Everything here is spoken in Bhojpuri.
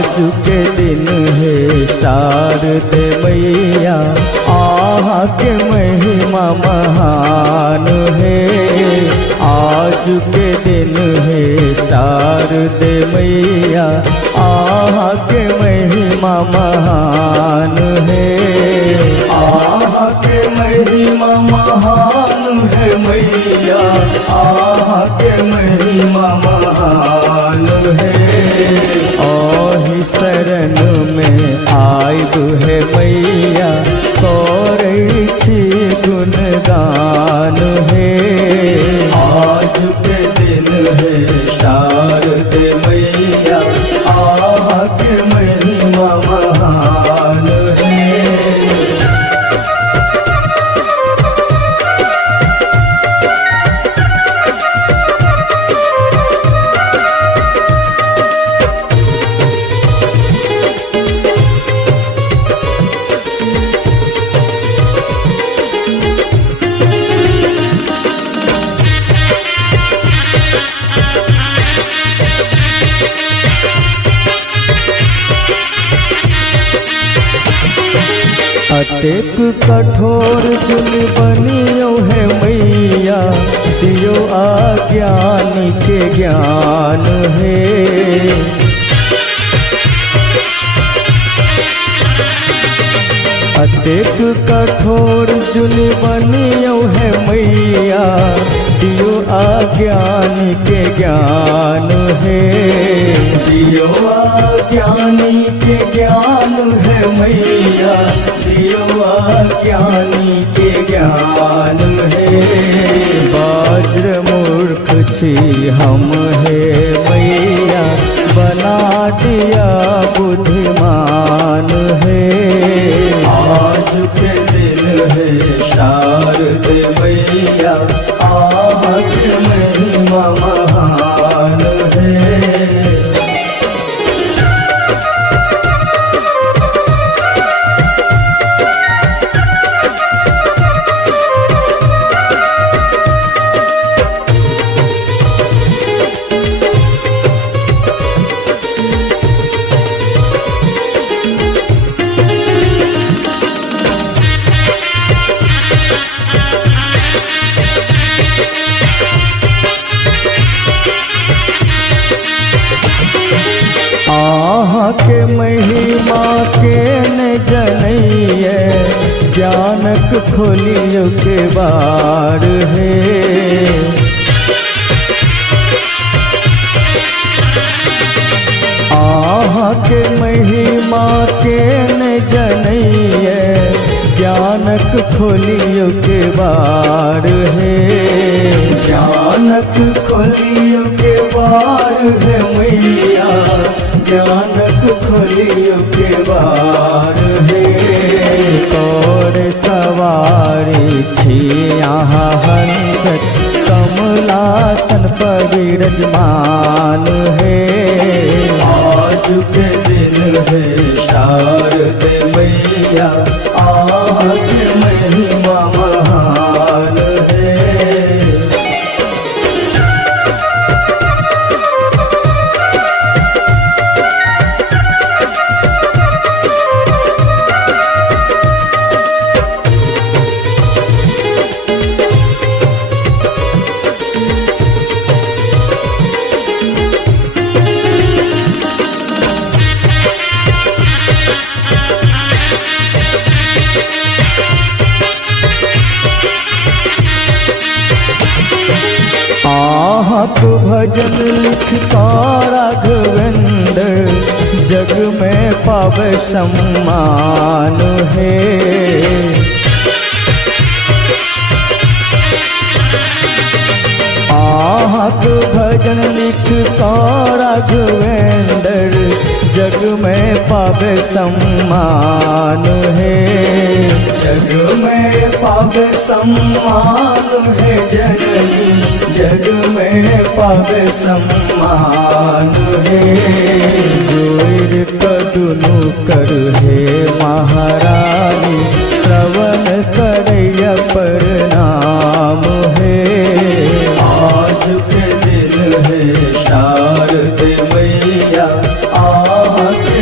आज के दिन है शारदे मैया, आहा के महिमा महान है। आज के दिन है शारदे मैया, आहा के महिमा महान है। आहा के महिमा महान है मैया, आहा के महिमा महान है। ओहि शरण में आयु है मैया, तोरे छी गुणगान है। आज के दिन है शारदे मैया, आहा के महिमा महान है। अतेक कठोर जुल बनियो है मैया, दियो अज्ञानी के ज्ञान है। अतेक कठोर जुल बनियो है मैया, दियो अज्ञानी के ज्ञान है। दियो अज्ञानी के ज्ञान है मैया, दियो अज्ञानी के ज्ञान है। वज्र मूर्ख छी हम है मैया, बना दिया बुद्धिमान है। आज के दिन है शारदे मैया, आहा के महिमा महान है। आहा के महिमा के न जनैये, ज्ञानक खोलियो के बार है। आहा के महिमा के न जनैये, ज्ञानक खोलियो के बार है। ज्ञानक खोलियो के बार है मैया, ज्ञानक खोलियो के बार है। तोर सवारी छी यहाँ हंस, कमलासन पर विराजमान है। आज के दिन है शारदे मैया, आहा के महिमा महान है। आहत भजन लिखता राघवेंद्र, जग में पावे सम्मान है। आहत भजन लिखता राघवेंद्र, जग में पावे सम्मान है। जग में पावे सम्मान है जननी, जग में पावे सम्मान है। जोर कदुनु कर हे महारानी, श्रवण करैया प्रणाम है। आज के दिन है शारदे मैया, के